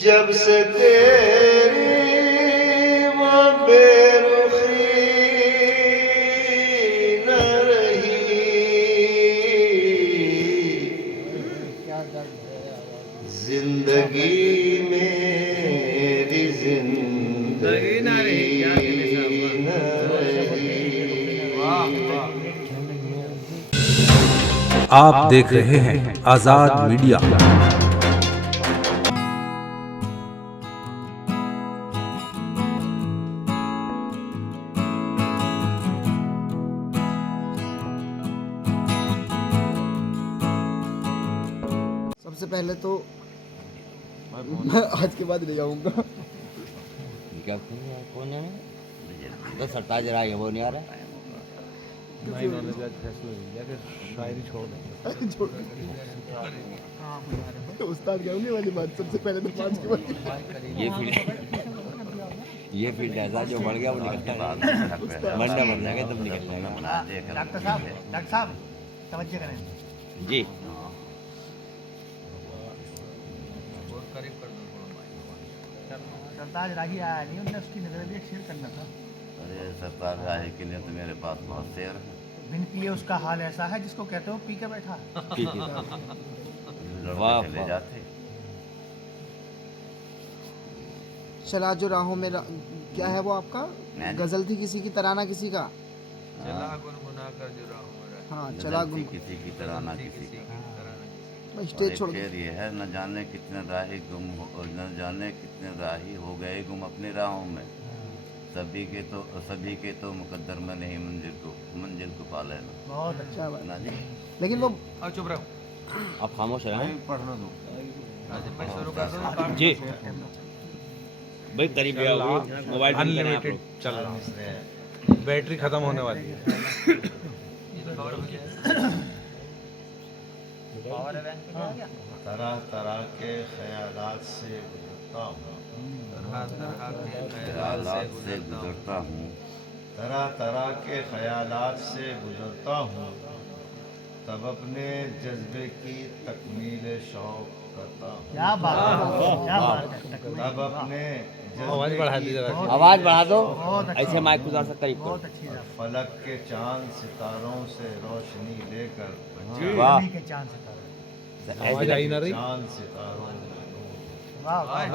जब से तेरी वो बेरुखी न रही, जिंदगी मेरी जिंदगी न रही। आप देख रहे हैं आजाद मीडिया। सबसे पहले तो मैं आज के बाद ले जाऊंगा। क्या कौन है? तो सरताज राय है, वो नहीं आ रहा। शायरी छोड़ दें। उस्ताद क्या होने वाली बात, सबसे पहले तो पाँच के बाद ये फील्ड ऐसा जो बढ़ गया वो निकलता है, मरना मर जाएगा तब निकल जाएगा। डॉक्टर साहब तवज्जो करें जी। सरताज राही आया नहीं, उन्होंने उसकी नजर भी शेयर करना था। अरे सरताज राही के लिए तो मेरे पास बहुत शेर है। बिन पिए उसका हाल ऐसा है जिसको कहते हो पी के बैठा है। वाह, चले वाह। जाते। चला जो राहों में क्या है वो आपका गजल थी किसी की, तराना किसी का। चला गुनगुना कर जो राहों में रहे। हाँ चला गजल थी किसी की तरह ना किसी का। मैं और स्टेज एक छोड़ शेर ये है, न जाने कितने राही गुम हो, न जाने कितने राही हो गए गुम अपनी राहों में। सभी के तो मुकद्दर में नहीं मंजिल को पा लेना। बहुत अच्छा क्या बात। ना जी। लेकिन वो अब चुप रहो। आप खामोश रहें पढ़ना दो। मैं शुरू कर दूं? जी। भाई करीब आओ, मोबाइल बंद करें आप अनलिमिटेड लोग। चल रहा है, बैटरी खत्म होने वाली है। ये तो कवर हो गया। पावर बैंक पे आ गया। तरह तरह के ख्यालात से गुजरता हूँ, तरह तरह के हालात ख्यालात से गुजरता हूँ, तरह तरह के ख्यालात से गुजरता हूँ, तब अपने जज्बे की तकमील शौक करता हूँ। क्या बात है, क्या बात है। तब अपने आवाज बढ़ा दी जरा। आवाज बढ़ा दो, बहुत अच्छा। ऐसे माइक को थोड़ा सा करीब बहुत करो। अच्छी बात। फलक के चांद सितारों से रोशनी लेकर, वाह। नबी के चांद सितारे। आवाज आई ना रही। चांद सितारों में नूर। वाह वाह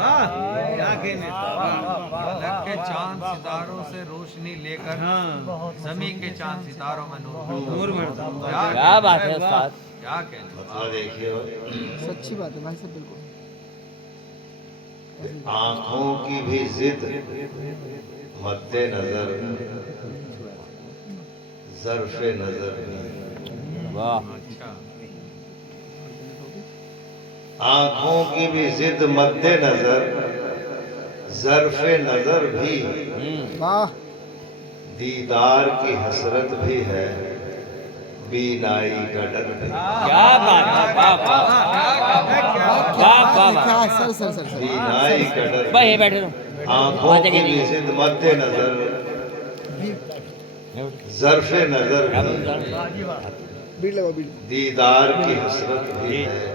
क्या कहने फलक के चांद सितारों से रोशनी लेकर जमी के चांद सितारों में नूर भरता। क्या बात है उस्ताद। क्या कहने। मतलब देखिए, सच्ची बात है भाई साहब, बिल्कुल। आंखों की भी जिद मद्दे नजर, ज़र्फ़े नजर नहीं। वाह। आंखों की भी जिद मद्दे नजर, ज़र्फ़े नजर भी, वाह दीदार की हसरत भी है, बीनाई का डर भी। क्या बात है। वाह, वाह। वाह, वाह, वाह। सर सर सर सर बीनाई का डर भाई भी। ये बैठे रहो। आंखों की भी जिद मद्दे नजर, ज़र्फ़े नजर भी, बीट लगाओ, बीट दीदार की हसरत भी है,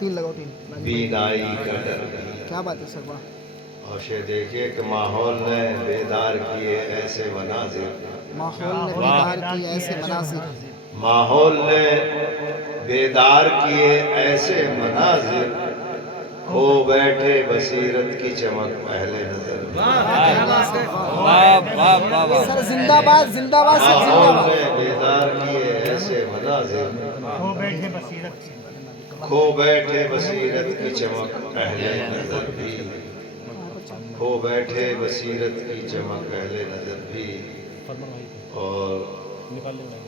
तीन लगाओ, तीन। बीनाई का डर भी। क्या बात है सर, वाह। और ये देखिए कि माहौल ने बेदार किए ऐसे मनाजिर, माहौल ने बेदार की ऐसे मनाजिर, माहौल ने बेदार किए ऐसे मनाजिर, खो बैठे बसीरत की चमक पहले नजर में। वाह, वाह, वाह, वाह। सर जिंदाबाद जिंदाबाद सर माहौल जिंदाबाद। ने बेदार किए ऐसे मनाजिर, खो बैठे बसीरत से। खो बैठे बसीरत की चमक पहले नजर भी, खो बैठे बसीरत की चमक पहले नजर भी। और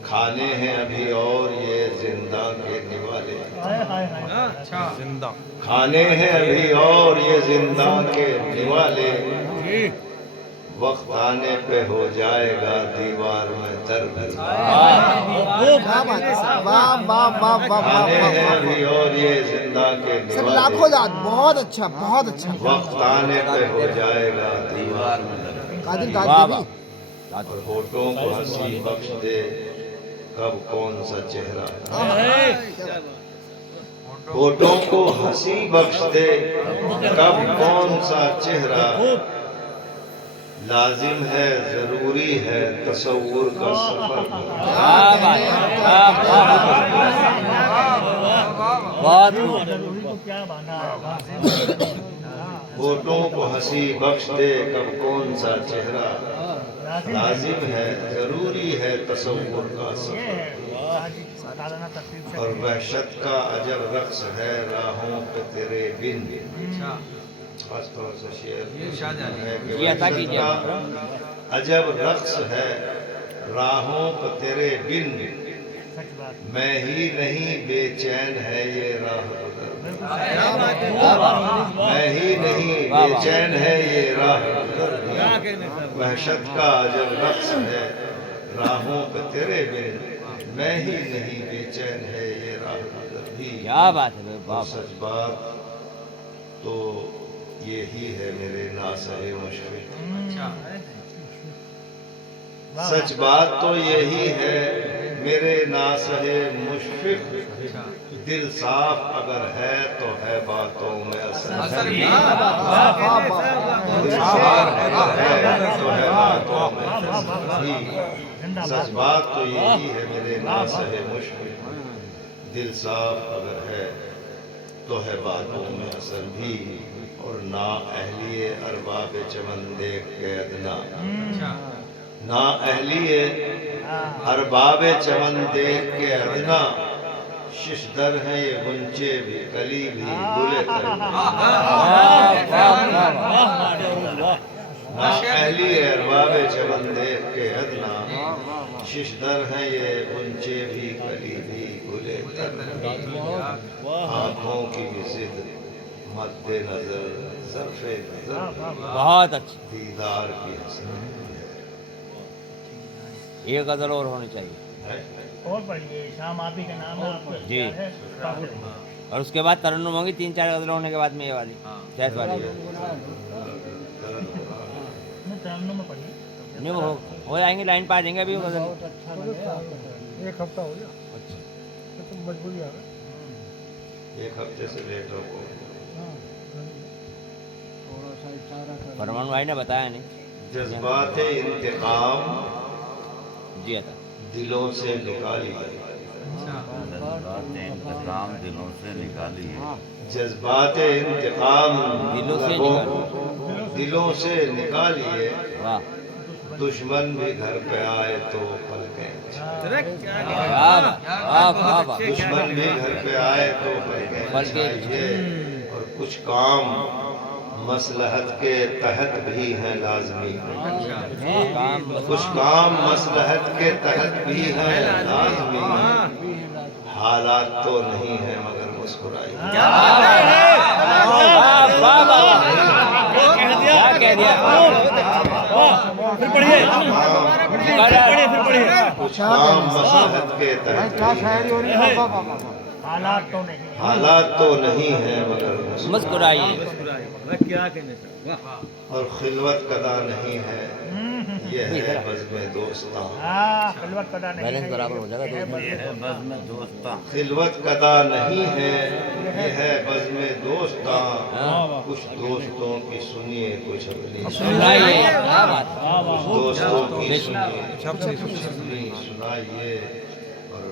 खाने हैं अभी और ये जिंदा के निवाले, हाय हाय हाय। अच्छा जिंदा। खाने हैं अभी और ये जिंदा के निवाले, वक्त आने पे हो जाएगा दीवार में दर्द। क्या बात है सर, वाह वाह वाह वाह वाह खाने हैं वाह। अभी और ये जिंदा के सर निवाले, लाखों दाद, बहुत अच्छा बहुत अच्छा। वक्त आने पे हो जाएगा दीवार में दर्द। कादिर वाह, दाद वाह। और होठों को हंसी बख्श दे कब कौन सा चेहरा। होठों को हंसी बख्श दे कब कौन सा चेहरा, लाजिम है जरूरी है तसव्वुर का सफर। होठों को हंसी बख्श दे कब कौन सा चेहरा, लाजिम है जरूरी है तसव्वुर का सफर। और वहशत का अजब रक्स है राहों पे तेरे बिन, खास तौर से शेर है कि वहशत का अजब रक्स है राहों पे तेरे बिन, मैं ही नहीं बेचैन है ये राह गुज़र, मैं ही नहीं बेचैन है ये राह गुज़र। वहशत का अजब रक्स है राहों पे तेरे बिन, मैं ही नहीं बेचैन है ये राह गुज़र भी। क्या बात है और सच बात तो यही है मेरे नासहे मुशफिक, सच बात तो यही है मेरे नासहे मुशफिक, दिल साफ अगर है तो है बातों में असर भी, दिल साफ अगर है तो है बातों में असर भी। सच बात तो यही है मेरे नासहे मुशफिक, दिल साफ अगर है तो है बातों में असर भी। और ना अहलिए अरबाब चमन देख के अदना, ना अहलिए अरबाब चमन देख के अदना, शिशदर है ये गुंचे भी कली भी गुले तर। ना अहलिए अरबाब चमन देख के अदना, शिशदर है ये गुंचे भी कली भी गुले तर। आँखों की भी जिद मद्दे नजर ज़र्फ़े नज़र, बहुत अच्छी। दीदार की हसरत ये गजल और होनी चाहिए है। और पढ़िए, शाम आप ही का नाम है, आपको जी। प्यार है, काफिर है। और उसके बाद तरन्नुम होंगी 3-4 गजल होने के बाद में ये वाली कैस वाली नहीं, तरन्नुम में पढ़िए। नहीं हो जाएंगे, लाइन पा जाएंगे अभी वो गजल। एक हफ्ता हो गया, तो मजबूरी आ गई। एक हफ्ते से लेट हो गए। फरमान भाई ने बताया नहीं। जज्बात इंतकाम जी आता दिलों से निकाली, जज्बात इंतकाम दिलों से निकाली है, जज्बात इंतकाम दिलों से दिलों से निकालिए, वाह दुश्मन भी घर पे आए तो पलकें, दुश्मन भी घर पे आए तो पलकें चाहिए। और कुछ काम मसलहत के तहत भी हैं लाजमी, कुछ काम मसलहत के तहत भी हैं लाजमी, हालात तो नहीं है मगर मुस्कुराइए। कह दिया कुछ काम मसलहत के तहत हालात तो नहीं है मगर मुस्कुराइए। और खिलवत कदा नहीं है ये है बज़्म दोस्तां, खिलवत कदा नहीं बैलेंस है, बराबर हो जाएगा ये तो है बज़्म दोस्तां, खिलवत कदा नहीं है ये है बज़्म दोस्तां। कुछ दोस्तों की सुनिए कुछ अपनी सुनाइए। क्या बात है। कुछ दोस्तों की बेशक। सुनिए कुछ अपनी सुनाइए। और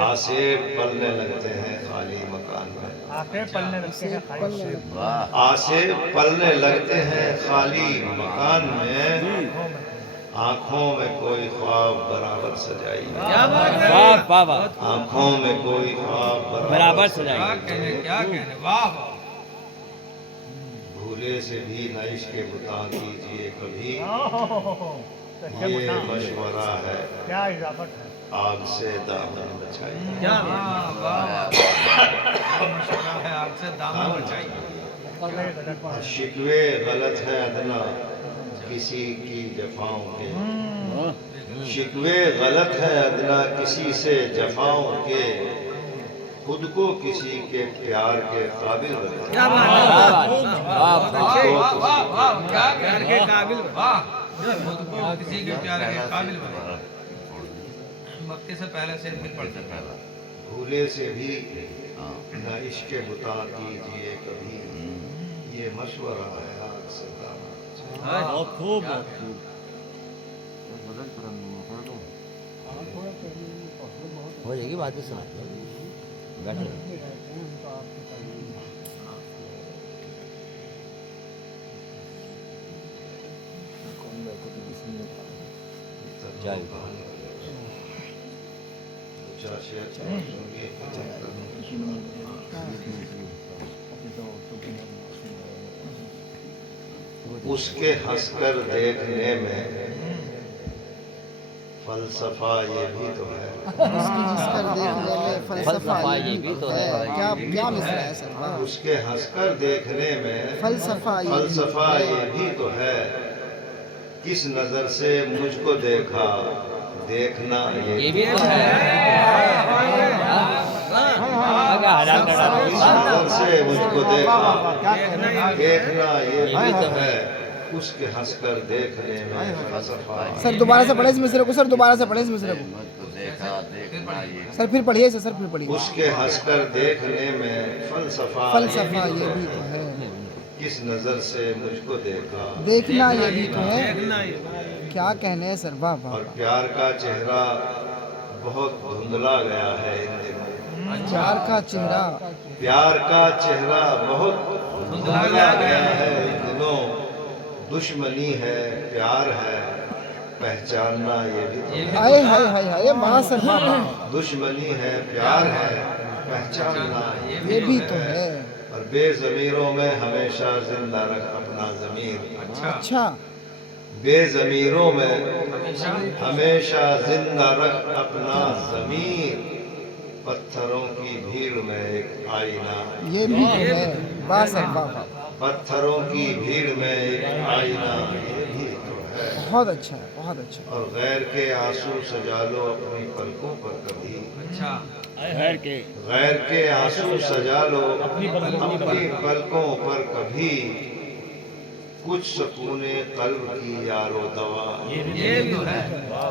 आसेब पलने लगते हैं खाली मकान में, आके पलने लगते हैं खाली, वाह आसेब पलने लगते हैं खाली मकान में, आँखों में कोई ख्वाब बराबर सजाइए, वाह वाह वाह आँखों में कोई ख्वाब बराबर क्या सजाइए। कहने, क्या कहने, वाह वाह। भूले से भी न इश्क बुता कीजिए कभी, तो जब ये उठा, मशवरा है क्या इजाफत है। आग से दामन बचाइए। वाह वाह वाह। मशवरा है आपसे दामन बचाइए। और मेरे गलत और शिकवे गलत है अदना किसी की जफाओं के, शिकवे गलत है अदना किसी से जफाओं के, खुद को किसी के प्यार के काबिल बनाए। क्या बात है, क्या बात है। वाह वाह वाह वाह, क्या प्यार के काबिल, वाह, खुद को किसी के प्यार के काबिल बने। वक्त से पहले से फिर पढ़ते पहला भूले से भी हाँ न इश्क बुता कीजिए कभी, ये मशवरा है आज से दाना। बहुत खूब हो जाएगी बात सुना बैठो जय उसके हंसकर देखने में फलसफा ये भी तो है। उसकी जिसकर देखने में फलसफा ये भी तो है। क्या क्या मिसरा है सर? वाह। उसके हंसकर देखने में फलसफा ये भी तो है। किस नजर से मुझको देखा, देखना ये भी तो है। किस नजर से मुझको देखा, देखना ये भी तो है। उसके हंसकर देखने में फलसफा। सर दोबारा से पढ़े इस मिसरे को, सर दोबारा से पढ़े इस मिसरे को। मुझको देखा देखना ये सर फिर पढ़िए सर फिर पढ़िए। उसके हंसकर देखने में फलसफा फलसफा ये भी तो है। किस नजर से मुझको देखा, देखना ये भी तो है। क्या कहने हैं सर? वाह वाह और वाह। प्यार का चेहरा बहुत धुंधला गया है इन दिनों। प्यार का चेहरा प्यार का चेहरा बहुत धुंधला गया है इन दिनों। दुश्मनी है प्यार है, पहचानना ये भी तो है। हाय हाय हाय हाय वाह सर वाह वाह। दुश्मनी है प्यार है, पहचानना ये भी तो है। और बेज़मीरों में हमेशा जिंदा रख अपना ज़मीर। अच्छा बेज़मीरों में हमेशा जिंदा रख अपना ज़मीर। पत्थरों की भीड़ में एक आईना, ये भी तो है। वाह सर वाह वाह। पत्थरों की भीड़ में एक आईना ये भी तो है। बहुत अच्छा है बहुत अच्छा। और गैर के आंसू सजा लो अपनी पलकों पर कभी। गैर के आंसू सजा लो अपनी पलकों पर कभी। कुछ सुकूने कल्ब की यारो दवा,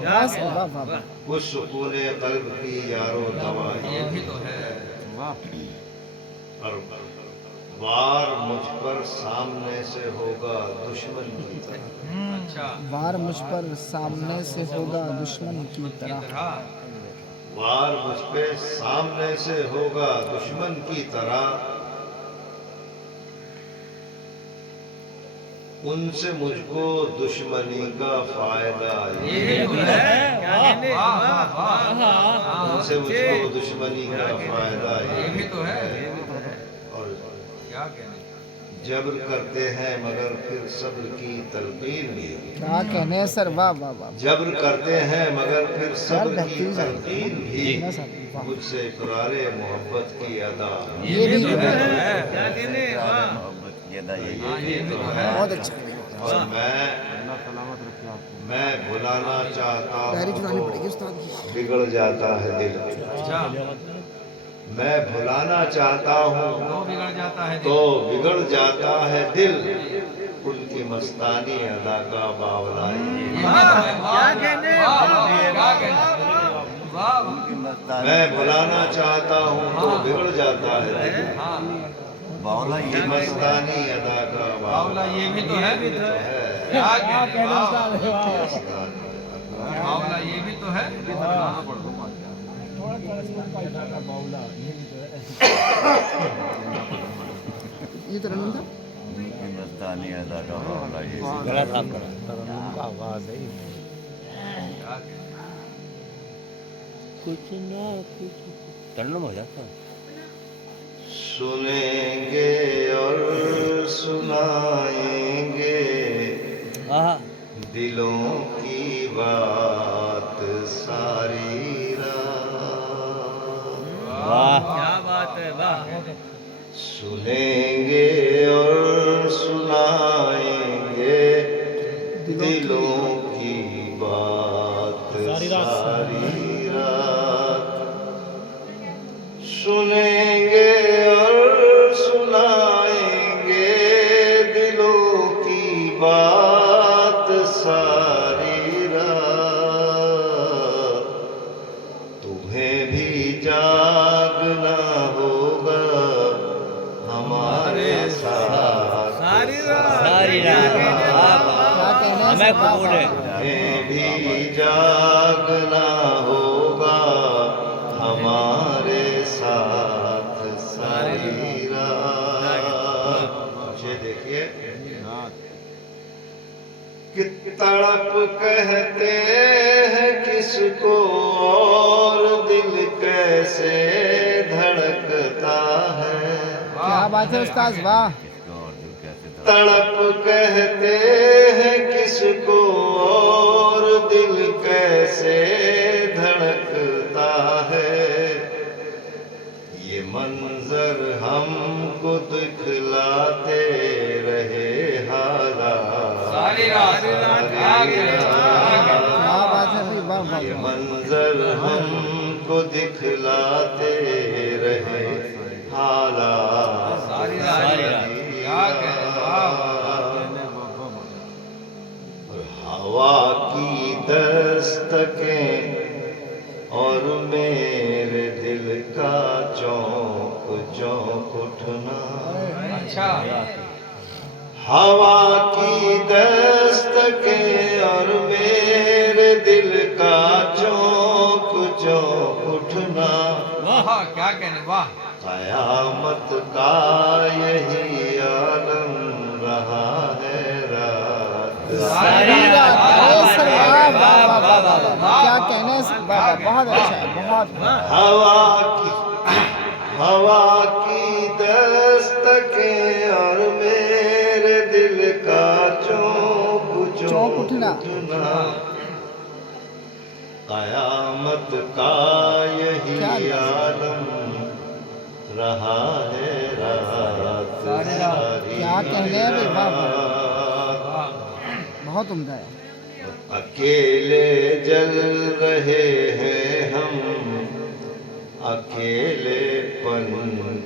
वाह सर वाह वाह वाह। कुछ सुकूने कल्ब की यारो दवा ये भी तो है। और वार मुझ पर सामने से होगा दुश्मन की तरह। वार मुझ पर सामने से होगा दुश्मन की तरह। वार मुझ पे सामने से होगा दुश्मन की तरह। उनसे मुझको दुश्मनी का फायदा ये है। उनसे मुझको दुश्मनी का फायदा ये भी तो है। और जब्र करते हैं मगर फिर सब्र की तलकीन भी। क्या कहने हैं सर? वाह वाह वाह। जब्र करते हैं मगर फिर सब्र की बेहतरीन है। तलकीन भी। मुझसे इकरारे मोहब्बत की अदा ये भी तो है। मोहब्बत की अदा ये तो है। बहुत अच्छा। और मैं भुलाना चाहता डायरी हूँ चुरानी पड़ेगी तो उस्ताद की। बिगड़ जाता है दिल। मैं भुलाना चाहता हूँ तो बिगड़ जाता है दिल। उनकी मस्तानी अदा का बावला मैं भुलाना चाहता हूँ तो बिगड़ जाता है दिल। बावला ये मस्तानी अदा का बावला ये भी तो है। बावला ये भी तो है। ये तो रनन था। उनकी मस्तानी अदा का बावला ये गला साफ करा आवाज है कुछ ना कुछ टर्न हो जाता सुनेंगे और सुनाएंगे दिलों की बात सारी रात। वाह क्या बात है, वाह। सुनेंगे और सुनाएंगे दिलों की बात सारी रात। सुनेंगे और सुनाएंगे दिलों की बात सारी रात। तुम्हें भी जान हमारे साथ सारी रात क्या कहना है हमें सर? वाह, कबूल वाह, है। वाह। हमें भी जागना होगा हमारे साथ सारी रात। मुझे देखिए कि तड़प कहते हैं किसको और दिल कैसे धड़कता है। क्या बात है उस्ताद, वाह। किसको और दिल कैसे धड़कता तड़प कहते हैं किसको और दिल कैसे धड़कता है। ये मंजर हमको दिखलाते रहे हालात। सारी रात क्या बात है भाई, वाह वाह ये वाह। मंजर हमको दिखलाते रहे हालात। सारी रात क्या कहने, वाह हवा की दस्तकें और मेरे दिल का चौंक चौंक उठना। अच्छा हवा की दस्तकें और मेरे दिल का चौंक चौंक उठना। वाह क्या कहने, वाह कयामत का यही आलम रहा है रात। सारी रात, अरे सर वाह वाह वाह वाह वाह वाह। क्या कहना है सर, वाह वाह, बहुत अच्छा है, बहुत। हवा की दस्तकें और मेरे दिल का चौंक चौंक उठना। कयामत का यही क्या आलम रहा है रात। क्या कहने हैं भाई, वाह वाह, रात। बहुत उम्दा है। अकेले जल रहे हैं हम अकेलेपन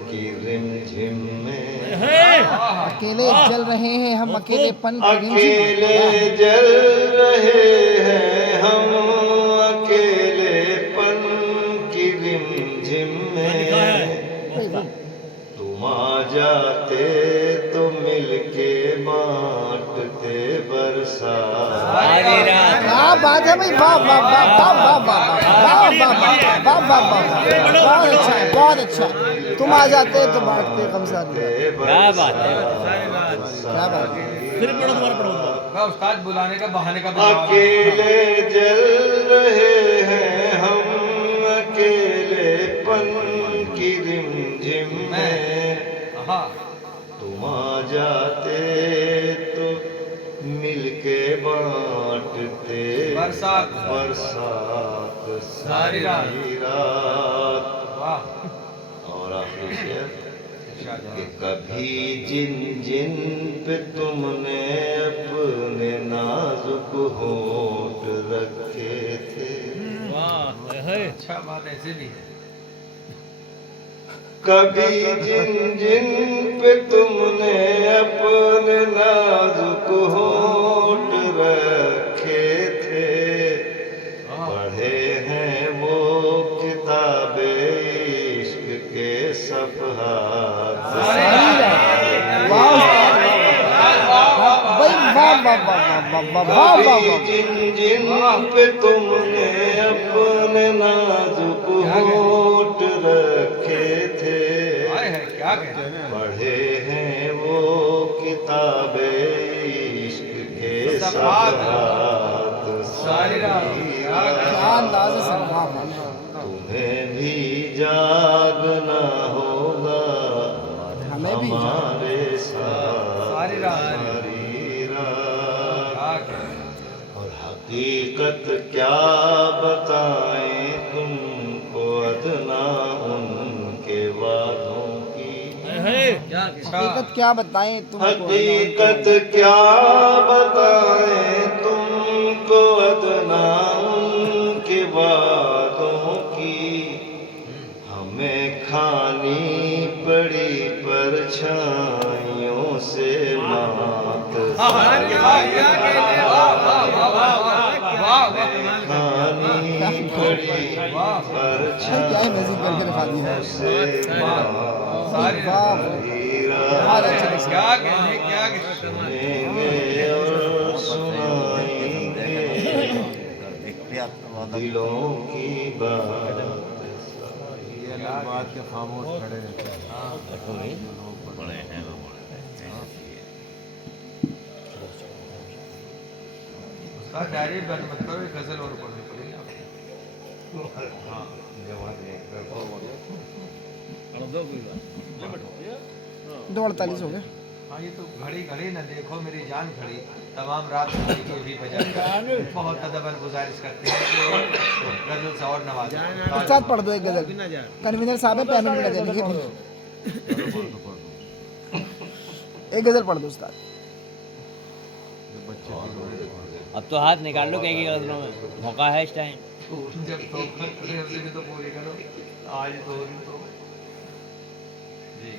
की रिमझिम में। अकेले जल रहे हैं हम अकेलेपन की रिमझिम। अकेले जल रहे हैं हम अकेलेपन की रिमझिम में। तुम आ जाते तो मिलके बांटते बरसात। क्या बात है भाई, वाह वाह वाह वाह वाह वाह वाह वाह वाह वाह वाह वाह। बहुत अच्छा है, बहुत अच्छा है। तुम आ जाते तो बांटते कम सारी। क्या बात है। क्या बात है। मैं उस्ताद बुलाने का बहाने का भी जवाब अकेले जल रहे हैं हम अकेलेपन की रिमझिम में। हाँ तुम आ जाते तो मिलके बांटते बरसात। बरसात सारी रात। रात। वाह और आखिरी शेर इरशाद कि कभी जिन जिन पे तुमने अपने नाजुक होंठ रखे थे। अच्छा बात ऐसे भी है। कभी जिन जिन पे तुमने अपने नाजुक होंठ रखे थे। पढ़े हैं वो किताबे इश्क के सफ़हात। भाई वाह वाह वाह वाह वाह वाह वाह कभी वाह। जिन जिन पे तुमने अपने नाजुक होंठ रखे थे। आए है क्या कहने, पढ़े हैं वो किताबे इश्क के सफ़हात। सफ़हात। सारी रात क्या अंदाज़ है सर, वाह वाह। तुम्हें भी जागना होगा हमें भी हमारे साथ सारी रात सारी रात। क्या कहने, और हकीकत क्या बताएं तुमको अदना उनके वादों की। हकीकत क्या बताएं तुमको। हकीकत क्या बताएं तुमको अदना उनके वादों की। हमें खानी पड़ी परछाइयों से मात। क्या कहने, वाह वाह वाह वाह वाह वाह खानी पड़ी क्या ही मैजिक करके दिखा दिया है। परछाइयों से मात। सारे वाह बहुत अच्छे से क्या कहने क्या कहने सुनेंगे और सुनाएंगे दिलों की बात। बात के खामोश खड़े रहते हैं। बड़े हैं वो बड़े रहते हैं। उसका डायरी बंद मत करो, एक गजल और पढ़नी पड़ेगी आपको। हाँ 2:48 हो गए। हाँ ये तो घड़ी घड़ी न देखो मेरी जान खड़ी, तमाम रात घड़ी की भी बजा बहुत अदबन गुजारिश करते हैं कि गजल से और नवाज उस्ताद पढ़ दो एक गजल। कन्वीनर साहब है, पेमेंट में देने की एक गजल पढ़ दो उस्ताद। अब तो हाथ निकाल लो कई गजलों में, मौका है इस टाइम। जब तो भी तो पूरी करो आज तो जी।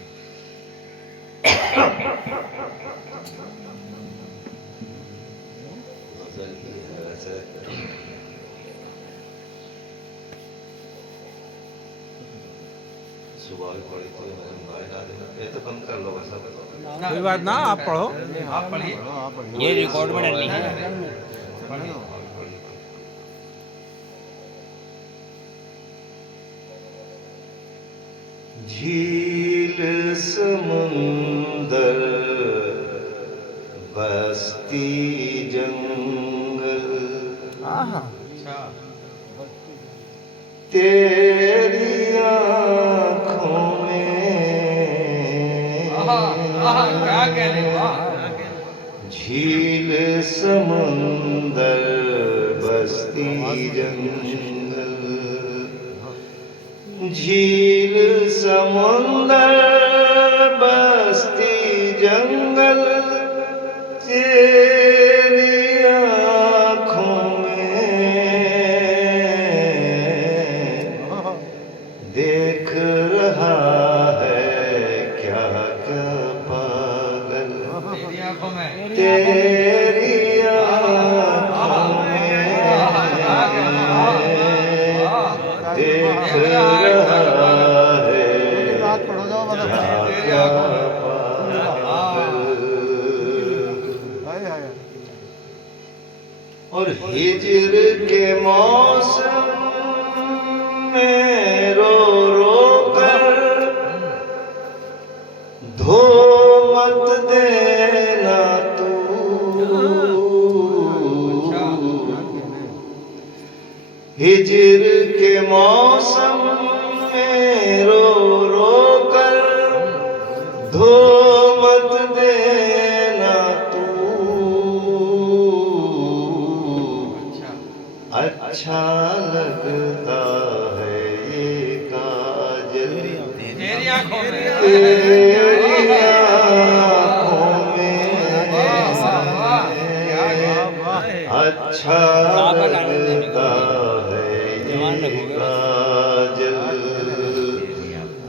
सुबह भी पढ़ी तो ये तो बंद कर लो बस। कोई बात ना, आप पढ़ो। आप पढ़िए। ये रिकॉर्ड में डलनी है। झील समुंदर बस्ती जंगल आहा अच्छा तेरी आँखों में क्या कहने वाह झील समुंदर बस्ती जंगल झील समुंदर बस्ती जंगल तेरी आँखों में देख रहा है क्या क्या पागल तेरी आंखों में तेरी आँखों में देख रहा है रात पढ़ो जाओ क्या मतलब क्या पागल। और हिजर के मौसम में रो रो कर धो मत देना तू हिजर के मौसम में रो रो कर धो मत देना तू अच्छा लगता है ये काजल तेरी आंखों में तेरी आँखों में अच्छा लगता है ये काजल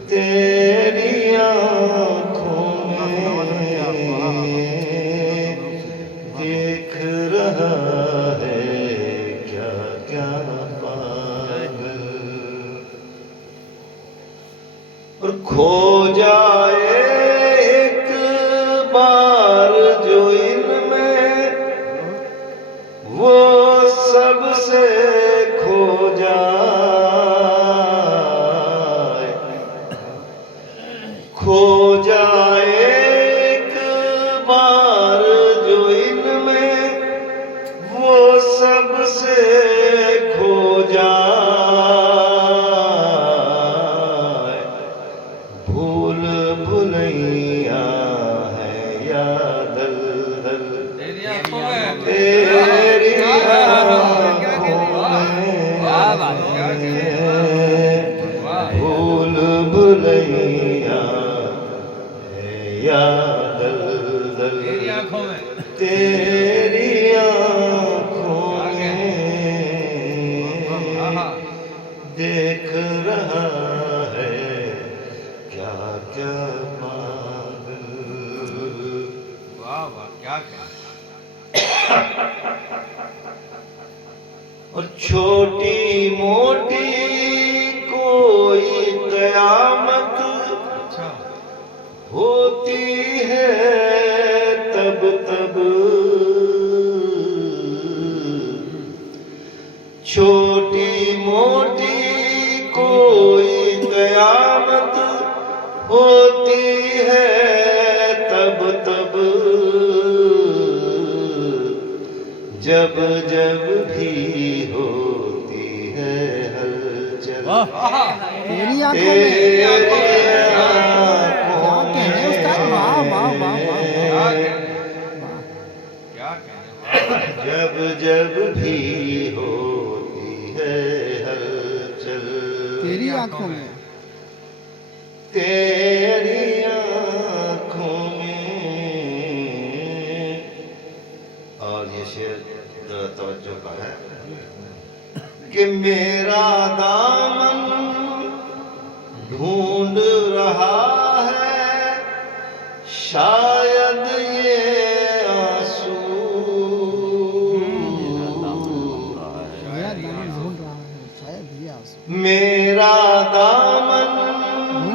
तेरी आँखों में देख रहा है क्या क्या पागल। और खो जाए एक बार जो इनमें वो सबसे खो जाए खो जाए एक बार जो इनमें वो सबसे खो जाए भूल भुलैया है या दल दल तेरी आंखों में तेरी भूल भुलैया है या दल दल तेरी आंखों में तेरी आँखों में देख रहा है क्या क्या पागल। वाह वाह क्या कहने और छोटी मोटी कोई कयामत अच्छा होती है तब तब, छोटी मोटी कोई कयामत होती है तब तब, जब जब भी होती है हलचल तेरी आंखों में क्या कहने उस्ताद, वाह वाह वाह वाह क्या कहने। जब जब भी होती है हलचल तेरी आंखों में। तेरी आंखों में। और ये शेर जरा तवज्जो का है कि मेरा दामन ढूंढ रहा है शायद ये आंसू, मेरा दामन ढूंढ रहा है शायद ये आंसू, मेरा दामन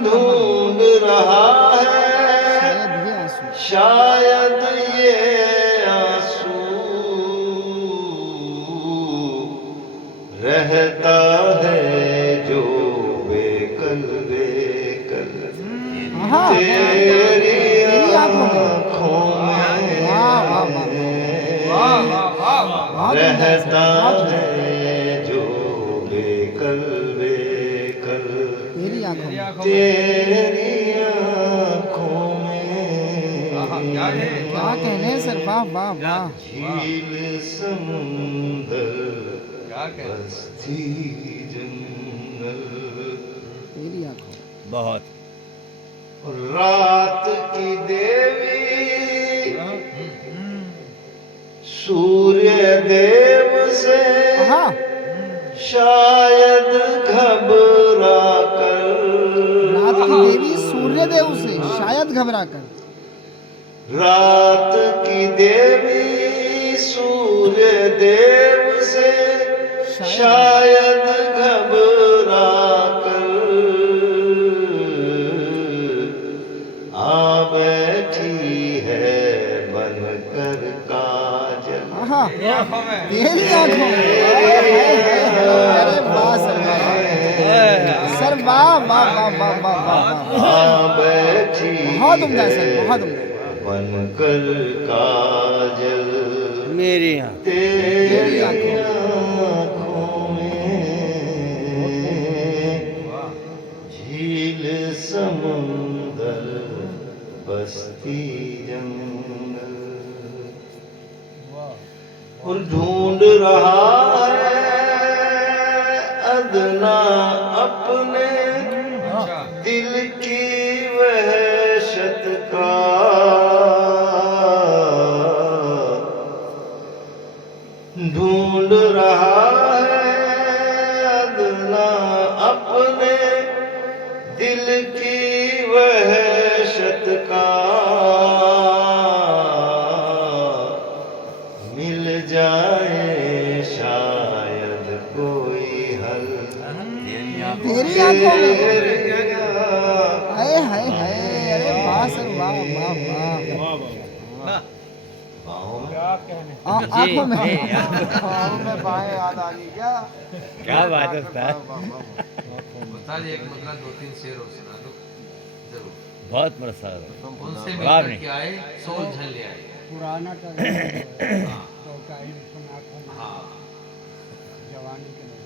ढूंढ रहा है शायद ये आंसू, शायद ये आंसू, रहता है जो बेकल बेकल हाँ, तेरी आंखों में। आँखों वाह में वाह वाह वाह वाह वाह वाह। बहुत रहता बहुत है जो बेकल बेकल तेरी आंखों में। तेरी आँखों आहा, में। क्या है। क्या कहने सर, वाह वाह वाह। झील समुंदर क्या कहने। बस्ती जंगल, तेरी आंखों में। बहुत रात की देवी सूर्य देव से हाँ, शायद घबरा कर, रात की देवी सूर्यदेव से शायद घबरा कर, रात की देवी सूर्य देव से शायद घबरा कर आ बैठी है बनकर काजल हाँ, तेरी आंखों में। तेरी आंखों में। अरे वाह सर, सर वाह वाह वाह वाह वाह वाह। आ बैठी बहुत उम्दा सर, बहुत उम्दा। बनकर काजल मेरी यहाँ तेरी आँखों में। झील समुंदर बस्ती जंगल, और ढूंढ रहा है अदना अपने अच्छा। दिल की वहशत का, ढूंढ रहा है अदना अपने दिल की वहशत का, मिल जाए शायद कोई हल तेरी आंखों में। हाय हाय हाय, अरे वाह सर, वाह वाह वाह। आंखों में। क्या बात है उस्ताद, बता दे एक मतलब दो तीन शेर और सुना दो जरूर। बहुत मरसा उनसे जवाब मिलकर नहीं। के आए सोल झल ले आए। पुराना का हाँ जवानी के लिए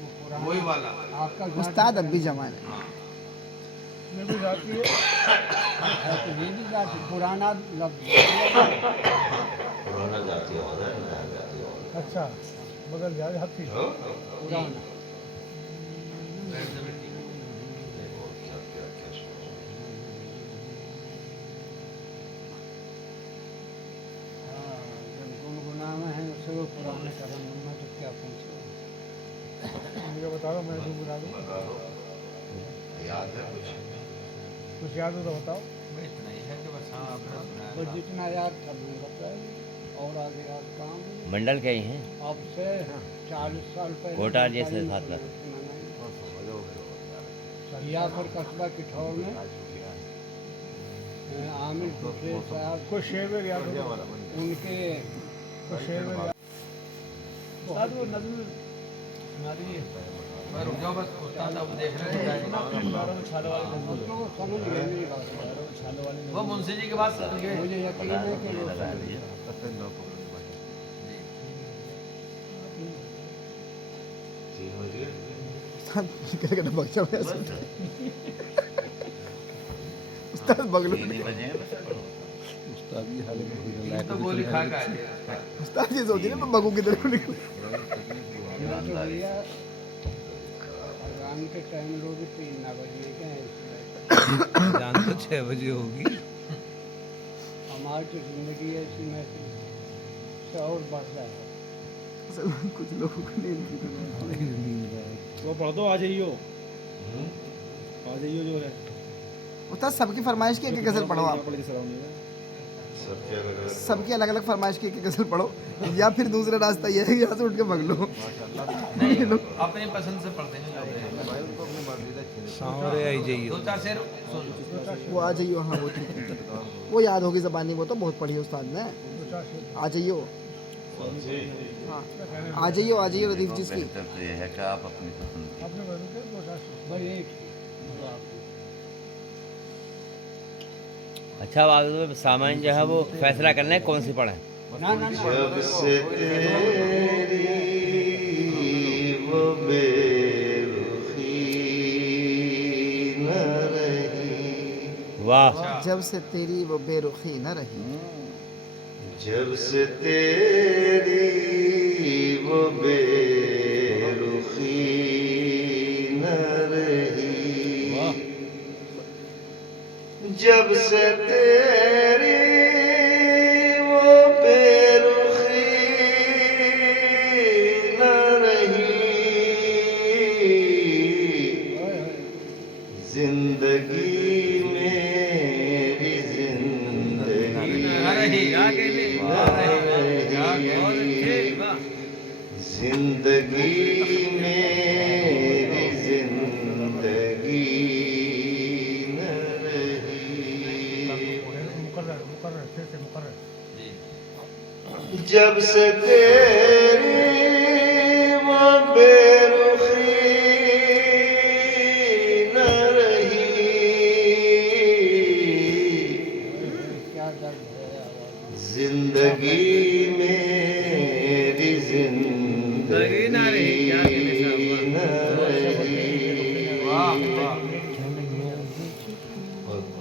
वो पुराना वही वाला। आपका उस्ताद अब भी जवान है। हाँ में भी जाती है तो ये भी जाती पुराना लफ्ज पुराना जाती और है नया जाती और है। अच्छा बगल जाए हाथी पुराना बैठ जा बेटी। देखो क्या क्या क्या सोच। हाँ जब गुनगुना में है उससे वो पुराने करम में तो क्या पूछो मुझे बता दो मैं गुनगुना दूँ बता दो याद है कुछ याद हो तो बताओ मैं इतना ही है कि बस हाँ आपने सुनाया तो था। जितना याद था मैंने बताया और आगे याद काम मंडल के ही हैं अब से 40 साल पहले कोटा जैसे साथ लग सरियापुर कस्बा किठौर में आमिर खुसरो साहब को शेर याद उनके को शेर रुक जाओ बस उस्ताद अब देख रहे हैं वो मुंशी जी के पास चल गए। मुझे यकीन है कि उस्ताद बगलों 3 बजे हैं, बस पढ़ो। तो गोली खा के उस्ताद ये सोचिए ना बगू की तरफ निकल ईमानदारी से। अजान के टाइम लोग 3 बजे क्या है जान तो 6 बजे होगी। हमारी तो जिंदगी ऐसी में से और बढ़ रहा है कुछ लोगों को नींद वो पढ़ दो, आ जाइयो जो है उस्ताद सबकी फरमाइश की एक एक गजल पढ़ो आप पढ़ के सलाम नहीं सबके अलग अलग सबकी अलग अलग फरमाइश की एक एक गजल पढ़ो या फिर दूसरा रास्ता ये है यहाँ से उठ के भाग लो नहीं अपनी पसंद से पढ़ते हैं लोग। सावरे आई जाइए। 2-4 शेर सुन लो। वो आ जाइयो हाँ वो ठीक है वो याद होगी ज़बानी वो तो बहुत पढ़ी है उस्ताद ने आ जाइयो हाँ आ जाइयो रदीफ जी की बेहतर तो यह है कि आप अपनी पसंद की अच्छा बात तो सामान जो है वो फैसला करना है कौन सी पढ़े। जब से तेरी वो बेरुखी न रही, वाह जब से तेरी वो बेरुखी न रही जब से तेरी वो बेरुखी न रही, जब से तेरी वो बेरुखी न रही, जिंदगी मेरी जिंदगी जिंदगी मेरी जिंदगी न रही, जब से तेरी वो बेरुखी न रही, जिंदगी मेरी जिंदगी न रही।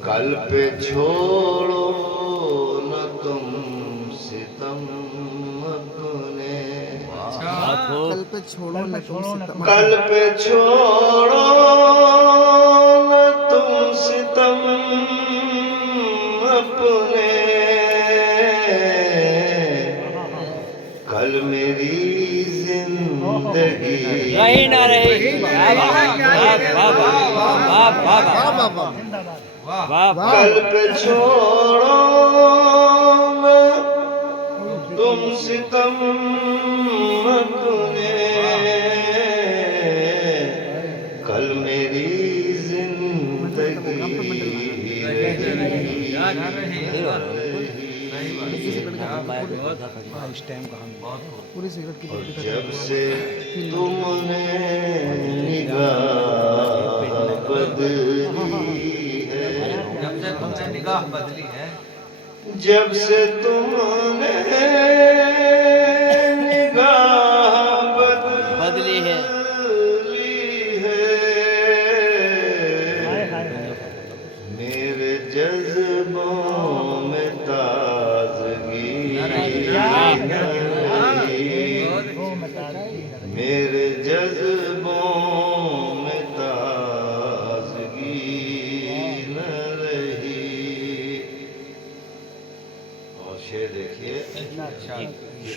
कल पे छोड़ो न तुम सितम अपने, कल पे छोड़ो न तुम सितम कल पे छोड़ो न तुम सितम अपने, कल मेरी जिंदगी रही ना रही। वाह कल पे छोड़ो न तुम सितम अपने, कल मेरी जिंदगी इस टाइम कहाँ पूरी सिगरेट की और जब से तुमने निगाह बदली है, जब से तुमने निगाह बदली है, जब से तुमने निगाह बदली है। मेरे जज्बों में ताजगी मेरे जज्बों में ताजगी न रही। और शेर देखिए,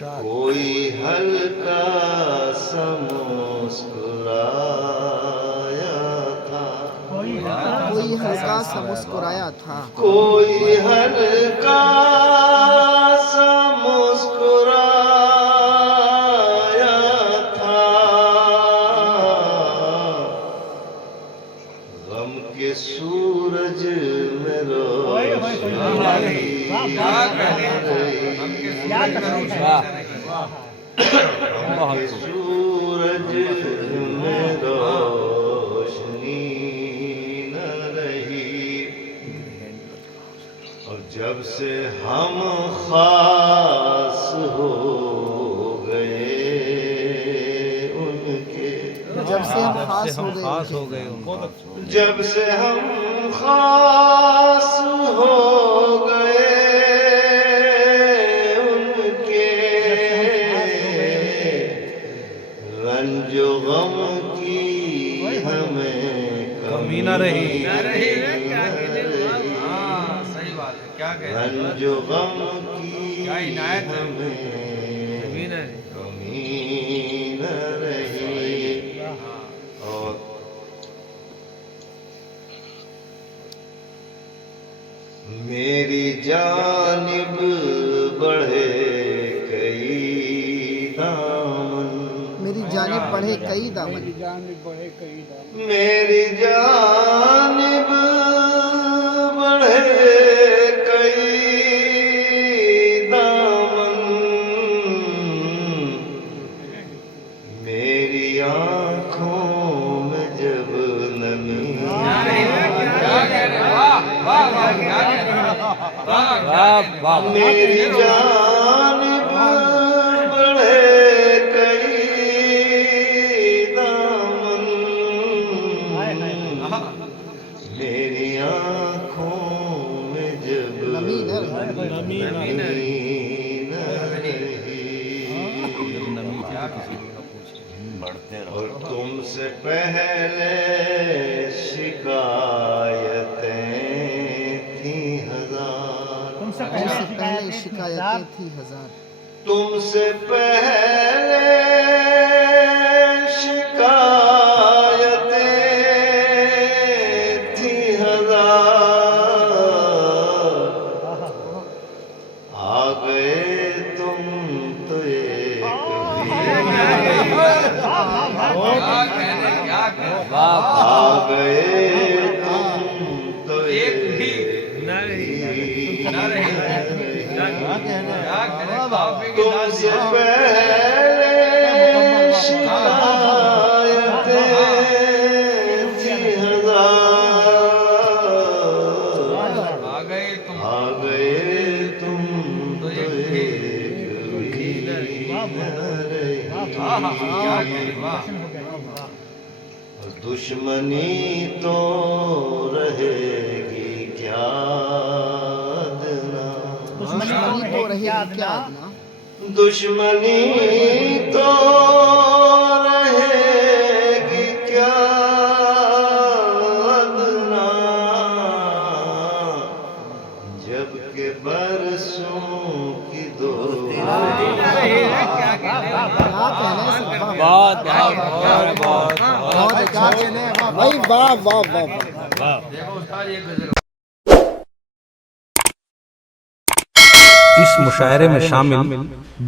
कोई हल्का सा मुस्कुराया था, कोई हल्का सा मुस्कुराया था कोई हल्का सा मुस्कुराया था, गम के सूरज में रोशनी सूरज में रोशनी न रही, और जब से हम खास हो गए उनके, जब से हम खास हो खास गए हो गए उनको। जब से हम खास हो गए उनके, रंजो गम की हमें कमी न रही। हाँ सही बात है, क्या कह रहे हैं? रंजो गम की क्या इनायत है। हमें कमी न रही। कमी न रही। और मेरी जानिब बढ़े कई दामन, मेरी जानिब बढ़े कई दामन, मेरी जानिब बढ़े कई दामन, मेरी आँखों में जब नमी, क्या कह रहे हैं? वाह वाह वाह, क्या कह रहे हैं? वाह, मेरी जानिब बढ़े कई दामन, मेरी आँखों में जब नमी न नमी न रही, बढ़ते रहो। और तुमसे पहले शिकायतें थी हजार, तुमसे तुमसे पहले पहले शिकायतें थी हजार, तुमसे पहले शिकायतें थी हजार, आ गए तुम तो एक क्या कह रहे हैं? क्या कह रहे हैं? आ गए तुम तो एक भी न रही। क्या कह रहे हैं? काफी की तुमसे दादी। पहले शिकायतें थी हजार, आ गए तुम आ गए तुम तो तो एक भी एक भी न रही। हाँ हाँ हाँ, क्या कह रहे हैं? वाह दुश्मनी तो रहेगी क्या अदना, दुश्मनी तो रहेगी क्या अदना, दुश्मनी तो रहेगी क्या अदना, जबकि बरसों की दोस्ती, क्या कह रहे हैं? क्या कहने से बहुत बहुत अच्छा भाई, वाह वाह वाह वाह। देखो उस्ताद ये गजल इस मुशायरे में शामिल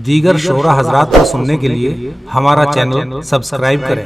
दीगर शोरा हजरात को सुनने के लिए हमारा चैनल सब्सक्राइब करें।